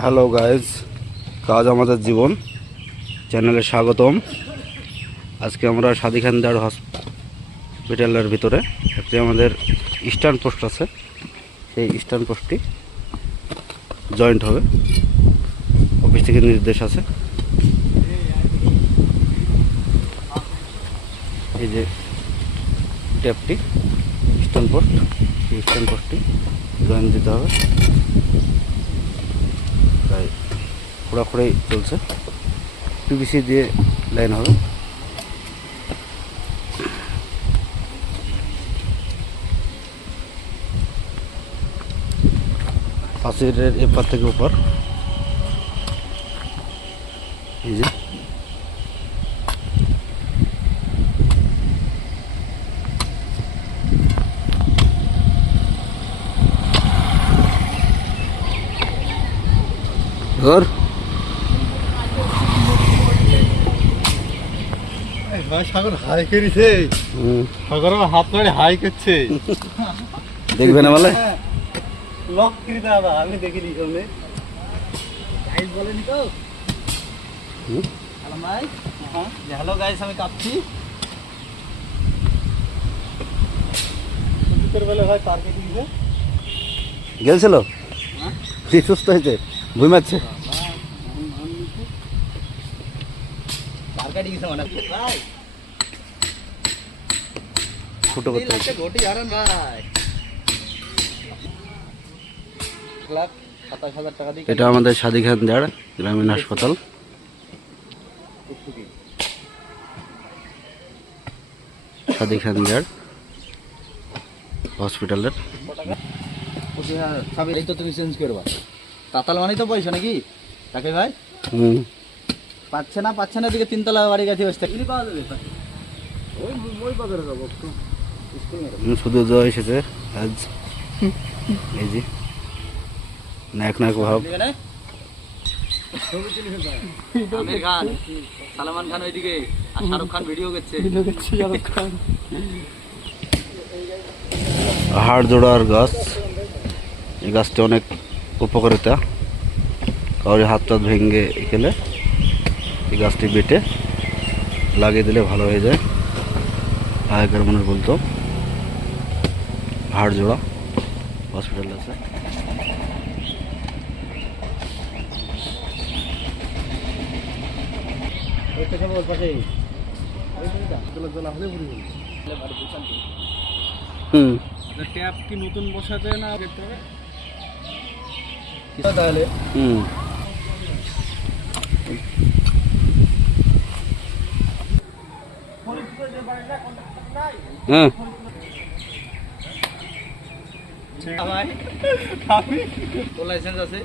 Hello guys, কাজ আমাদের জীবন চ্যানেলে স্বাগতম। আজকে আমরা সাদিখানদার হসপিটালের ভিতরে একটি আমাদের ইস্টার্ন পোস্ট আছে, সেই ইস্টার্ন পোস্টটি জয়েন্ট হবে। অফিস থেকে নির্দেশ আছে। এই যে ট্যাপটি ইস্টার্ন পোস্টটি জয়েন্ট দিতে হবে। তাই খোঁড়াখুড়াই চলছে, পিভিসি দিয়ে লাইন হবে। পাশের এপার থেকে ওপার এই যে ঘর সাগর হাই করেছে, সাগর হাত ধরে হাই করছে। দেখবে না বলে লক করে দাদা, আমি দেখিনি সামনে গাইস বলেনি তো। হ্যালো ভাই, হ্যালো গাইস, আমি কাঁপছি। সুন্দর বলে ভাই পার্কে গিয়েছে, গেছিল সুস্থ হয়েছে, ভুই মারছে। পার্কে গিয়েছে মানে ভাই ছোট করতে হচ্ছে। ঘটি হারান ভাই, 1,27,000 টাকা দিয়ে। এটা আমাদের সাদিখানদার গ্রামীণ হাসপাতাল। সাদিখানদার হসপিটালের এই তো তুমি চেঞ্জ করবা। তাতাল মানে তো পয়সা নাকি তাকে ভাই পাচ্ছে না এদিকে তিনতলা বাড়ি গেছে বসতে পাওয়া যাবে। ওই বাজারে যাবো শুধু জয় এসেছে আজ। এই যে নায়ক ভাব। আমির খান, সালমান খান ওইদিকে, আর শাহরুখ খান ভিডিও করছে। হাড় জোড়ার গাছ, এই গাছটি অনেক উপকারিতা। কাউরি হাত টাত ভেঙে গেলে এই গাছটি বেটে লাগিয়ে দিলে ভালো হয়ে যায়। আগেকার মানুষ বলতো হাড় জোড়া হসপিটাল আছে। ট্যাপ কি নতুন বসাতে না তাহলে? হ্যাঁ লাইসেন্স আছে।